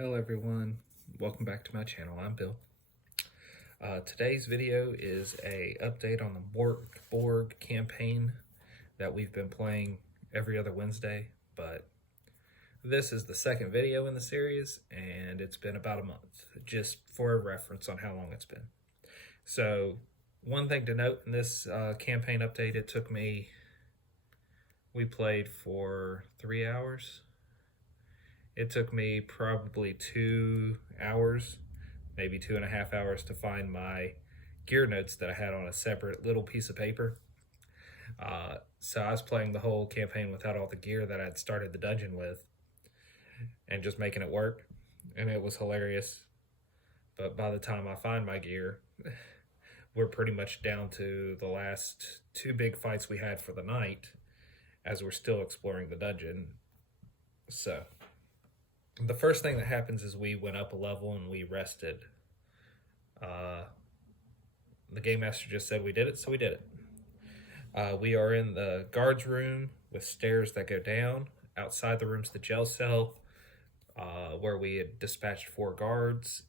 Hello everyone, welcome back to my channel. I'm Bill. Today's video is a update on the Mork Börg campaign that we've been playing every other Wednesday, but this is the second video in the series and it's been about a month, just for a reference on how long it's been. So one thing to note in this campaign update, we played for 3 hours. It took me probably 2 hours, maybe 2.5 hours to find my gear notes that I had on a separate little piece of paper. So I was playing the whole campaign without all the gear that I'd started the dungeon with and just making it work. And it was hilarious. But by the time I find my gear, we're pretty much down to the last 2 big fights we had for the night as we're still exploring the dungeon. So the first thing that happens is we went up a level and we rested. The game master just said we did it, so we did it. We are in the guards room with stairs that go down. Outside the room's the jail cell, where we had dispatched 4 guards,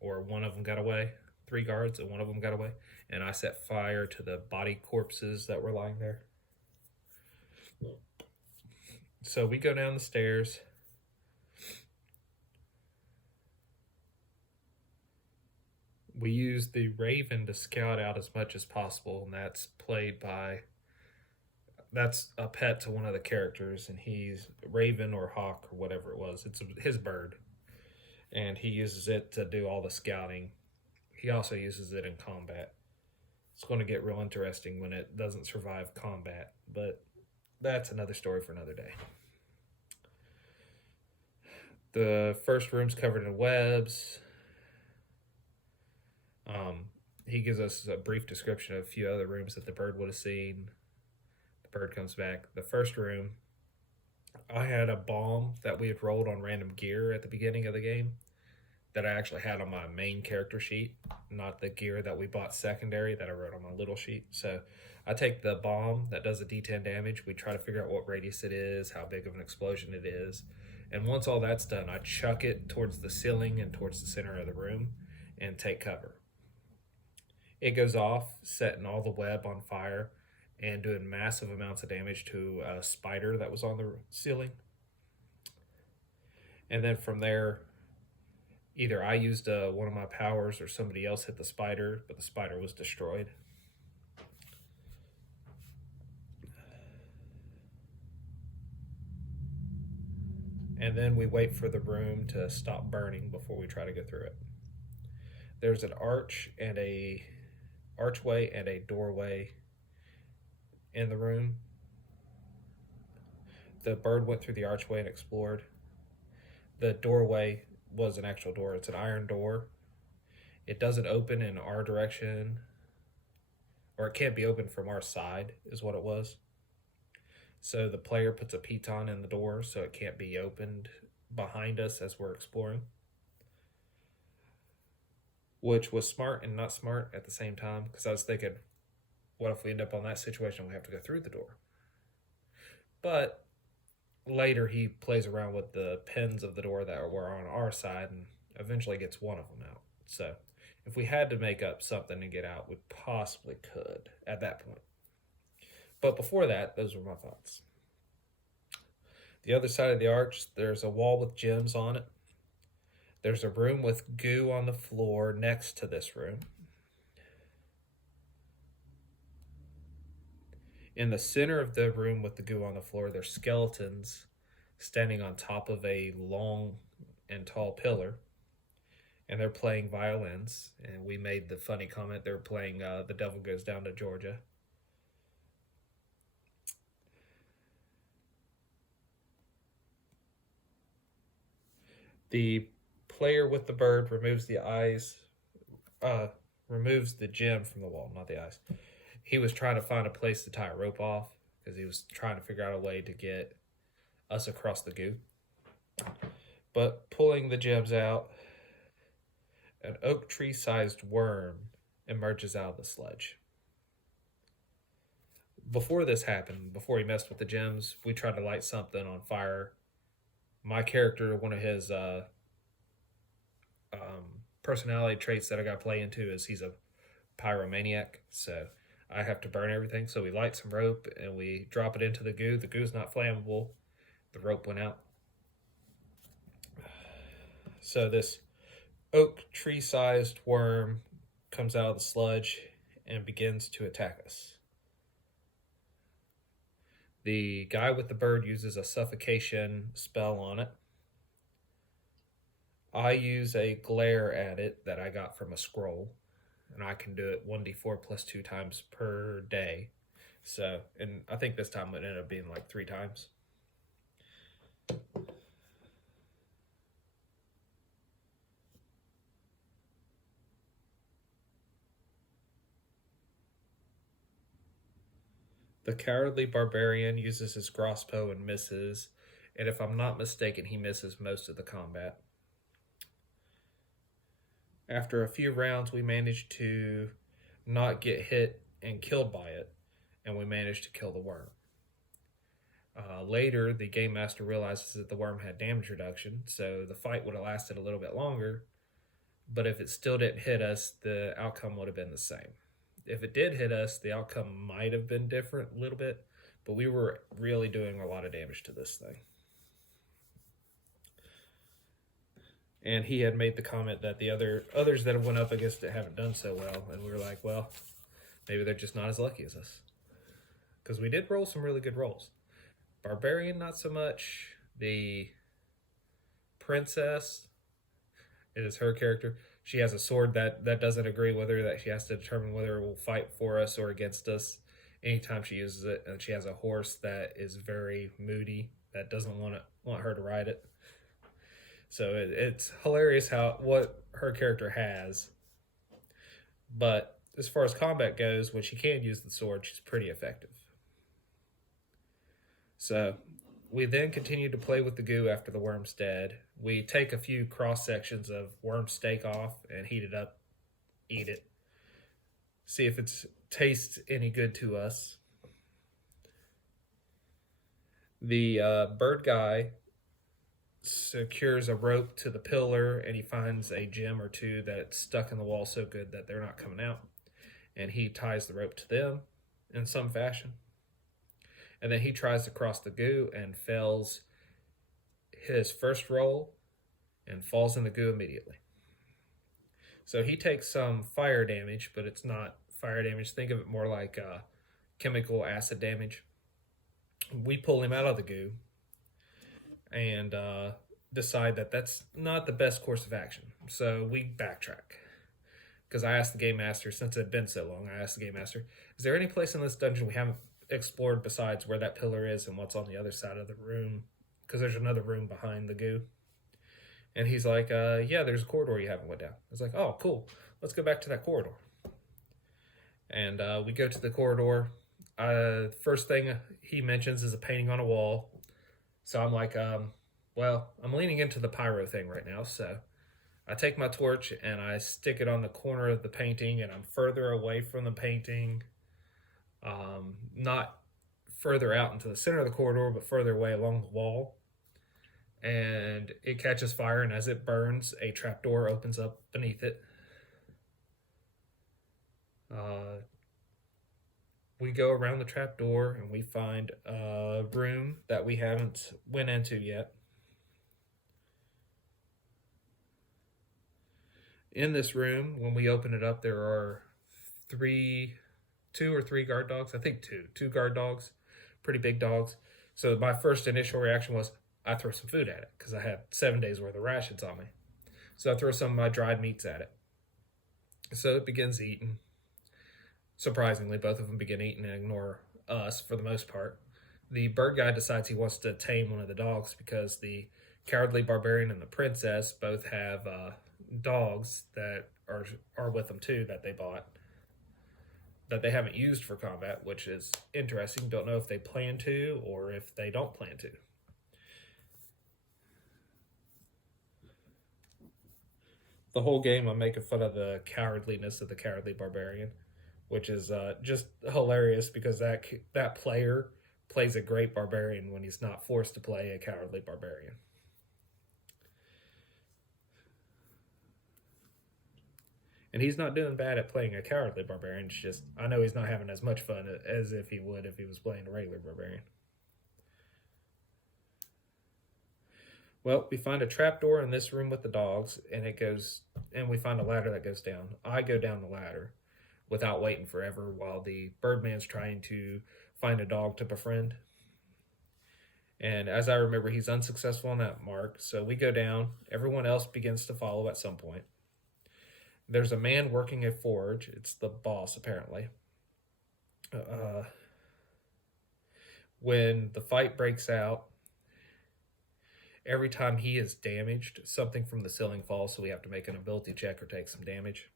or one of them got away. 3 guards and one of them got away, and I set fire to the body corpses that were lying there. So we go down the stairs. We use the Raven to scout out as much as possible, and that's a pet to one of the characters, and he's Raven or Hawk or whatever it was. It's his bird, and he uses it to do all the scouting. He also uses it in combat. It's going to get real interesting when it doesn't survive combat, but that's another story for another day. The first room's covered in webs. He gives us a brief description of a few other rooms that the bird would have seen. The bird comes back. The first room, I had a bomb that we had rolled on random gear at the beginning of the game that I actually had on my main character sheet, not the gear that we bought secondary that I wrote on my little sheet. So I take the bomb that does a D10 damage. We try to figure out what radius it is, how big of an explosion it is. And once all that's done, I chuck it towards the ceiling and towards the center of the room and take cover. It goes off, setting all the web on fire and doing massive amounts of damage to a spider that was on the ceiling. And then from there, either I used one of my powers or somebody else hit the spider, but the spider was destroyed. And then we wait for the room to stop burning before we try to go through it. There's an archway and a doorway in the room. The bird went through the archway and explored. The doorway was an actual door. It's an iron door. It doesn't open in our direction, or it can't be opened from our side, is what it was. So the player puts a piton in the door so it can't be opened behind us as we're exploring, which was smart and not smart at the same time, because I was thinking, what if we end up on that situation we have to go through the door? But later he plays around with the pins of the door that were on our side and eventually gets one of them out. So if we had to make up something to get out, we possibly could at that point. But before that, those were my thoughts. The other side of the arch, there's a wall with gems on it. There's a room with goo on the floor next to this room. In the center of the room with the goo on the floor, there's skeletons standing on top of a long and tall pillar. And they're playing violins. And we made the funny comment, they're playing The Devil Goes Down to Georgia. The player with the bird removes the gem from the wall, not the eyes. He was trying to find a place to tie a rope off because he was trying to figure out a way to get us across the goo. But pulling the gems out, an oak tree-sized worm emerges out of the sledge. Before this happened, before he messed with the gems, we tried to light something on fire. My character, one of his personality traits that I got to play into is he's a pyromaniac, so I have to burn everything. So we light some rope and we drop it into the goo. The goo's not flammable. The rope went out. So this oak tree sized worm comes out of the sludge and begins to attack us. The guy with the bird uses a suffocation spell on it. I use a glare at it that I got from a scroll, and I can do it 1d4 plus 2 times per day. So, and I think this time it ended up being like 3 times. The cowardly barbarian uses his crossbow and misses, and if I'm not mistaken, he misses most of the combat. After a few rounds, we managed to not get hit and killed by it, and we managed to kill the worm. Later, the game master realizes that the worm had damage reduction, so the fight would have lasted a little bit longer, but if it still didn't hit us, the outcome would have been the same. If it did hit us, the outcome might have been different a little bit, but we were really doing a lot of damage to this thing. And he had made the comment that the others that have went up against it haven't done so well, and we were like, well, maybe they're just not as lucky as us, because we did roll some really good rolls. Barbarian, not so much. The princess, it is her character. She has a sword that doesn't agree with her, that she has to determine whether it will fight for us or against us anytime she uses it. And she has a horse that is very moody, that doesn't want her to ride it. So it's hilarious what her character has. But as far as combat goes, when she can use the sword, she's pretty effective. So we then continue to play with the goo after the worm's dead. We take a few cross sections of worm steak off and heat it up, eat it, see if it tastes any good to us. The bird guy secures a rope to the pillar, and he finds a gem or two that's stuck in the wall so good that they're not coming out. And he ties the rope to them in some fashion. And then he tries to cross the goo and fails his first roll and falls in the goo immediately. So he takes some fire damage, but it's not fire damage. Think of it more like chemical acid damage. We pull him out of the goo and decide that that's not the best course of action. So we backtrack. Because I asked the game master, since it had been so long, I asked the game master, is there any place in this dungeon we haven't explored besides where that pillar is and what's on the other side of the room? Because there's another room behind the goo. And he's like, yeah, there's a corridor you haven't went down. I was like, oh, cool. Let's go back to that corridor. And we go to the corridor. First thing he mentions is a painting on a wall. So I'm like, well, I'm leaning into the pyro thing right now. So I take my torch and I stick it on the corner of the painting, and I'm further away from the painting. Not further out into the center of the corridor, but further away along the wall. And it catches fire, and as it burns, a trapdoor opens up beneath it. We go around the trapdoor and we find a room that we haven't went into yet. In this room, when we open it up, there are two or three guard dogs. I think two guard dogs, pretty big dogs. So my first initial reaction was, I throw some food at it because I had 7 days worth of rations on me. So I throw some of my dried meats at it. So it begins eating. Surprisingly, both of them begin eating and ignore us for the most part. The bird guy decides he wants to tame one of the dogs because the cowardly barbarian and the princess both have dogs that are with them too, that they bought, that they haven't used for combat, which is interesting. Don't know if they plan to or if they don't plan to. The whole game I'm making fun of the cowardliness of the cowardly barbarian, which is just hilarious because that player plays a great barbarian when he's not forced to play a cowardly barbarian. And he's not doing bad at playing a cowardly barbarian. It's just, I know he's not having as much fun as if he would if he was playing a regular barbarian. Well, we find a trapdoor in this room with the dogs, and we find a ladder that goes down. I go down the ladder without waiting forever while the Birdman's trying to find a dog to befriend. And as I remember, he's unsuccessful on that mark. So we go down. Everyone else begins to follow at some point. There's a man working a forge. It's the boss, apparently. When the fight breaks out, every time he is damaged, something from the ceiling falls, so we have to make an ability check or take some damage.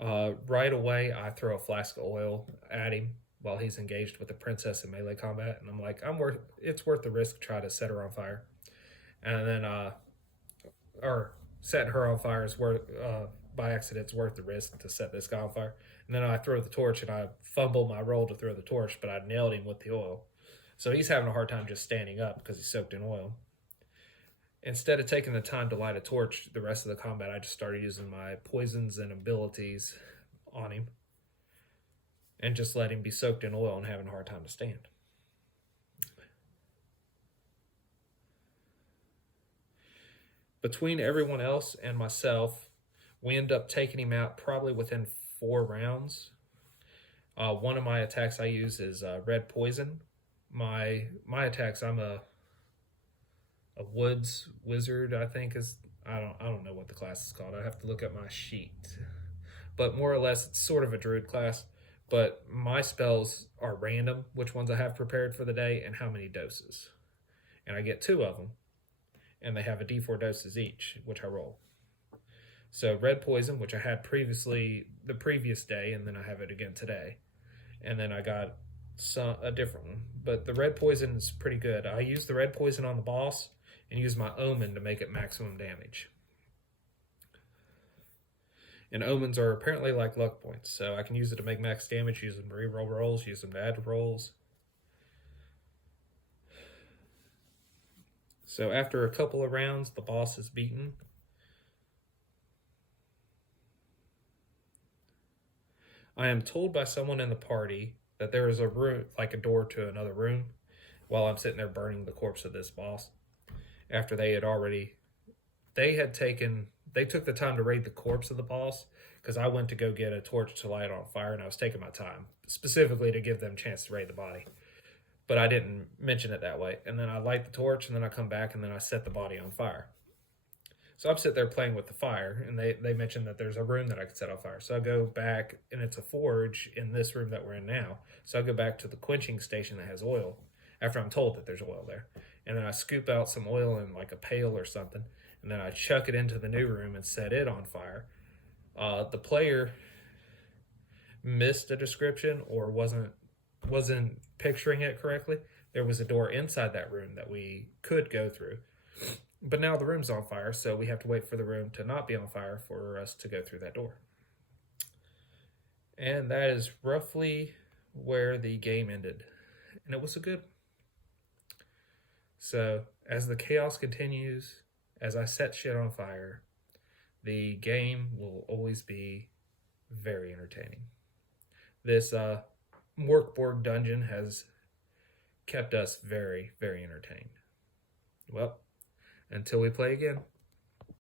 Right away, I throw a flask of oil at him while he's engaged with the princess in melee combat, and I'm like, it's worth the risk to try to set her on fire. And then, or setting her on fire is worth, by accident, it's worth the risk to set this guy on fire. And then I throw the torch, and I fumble my roll to throw the torch, but I nailed him with the oil. So he's having a hard time just standing up because he's soaked in oil. Instead of taking the time to light a torch the rest of the combat, I just started using my poisons and abilities on him and just let him be soaked in oil and having a hard time to stand. Between everyone else and myself, we end up taking him out probably within 4 rounds. One of my attacks I use is red poison. My attacks, I'm a woods wizard, I think is, I don't know what the class is called. I have to look at my sheet. But more or less, it's sort of a druid class. But my spells are random, which ones I have prepared for the day and how many doses. And I get 2 of them. And they have a d4 doses each, which I roll. So red poison, which I had previously the previous day, and then I have it again today. And then I got a different one. But the red poison is pretty good. I use the red poison on the boss and use my omen to make it maximum damage. And omens are apparently like luck points, so I can use it to make max damage, use them to reroll rolls, use them to add rolls. So after a couple of rounds, the boss is beaten. I am told by someone in the party that there is a room, like a door to another room, while I'm sitting there burning the corpse of this boss. After they took the time to raid the corpse of the boss, because I went to go get a torch to light it on fire, and I was taking my time, specifically to give them a chance to raid the body. But I didn't mention it that way. And then I light the torch, and then I come back, and then I set the body on fire. So I'm sitting there playing with the fire, and they mentioned that there's a room that I could set on fire. So I go back, and it's a forge in this room that we're in now. So I go back to the quenching station that has oil, after I'm told that there's oil there. And then I scoop out some oil in like a pail or something, and then I chuck it into the new room and set it on fire. The player missed a description or wasn't picturing it correctly. There was a door inside that room that we could go through. But now the room's on fire, so we have to wait for the room to not be on fire for us to go through that door. And that is roughly where the game ended. And it was a good. So as the chaos continues, as I set shit on fire, the game will always be very entertaining. This Mork Börg dungeon has kept us very, very entertained. Well, until we play again.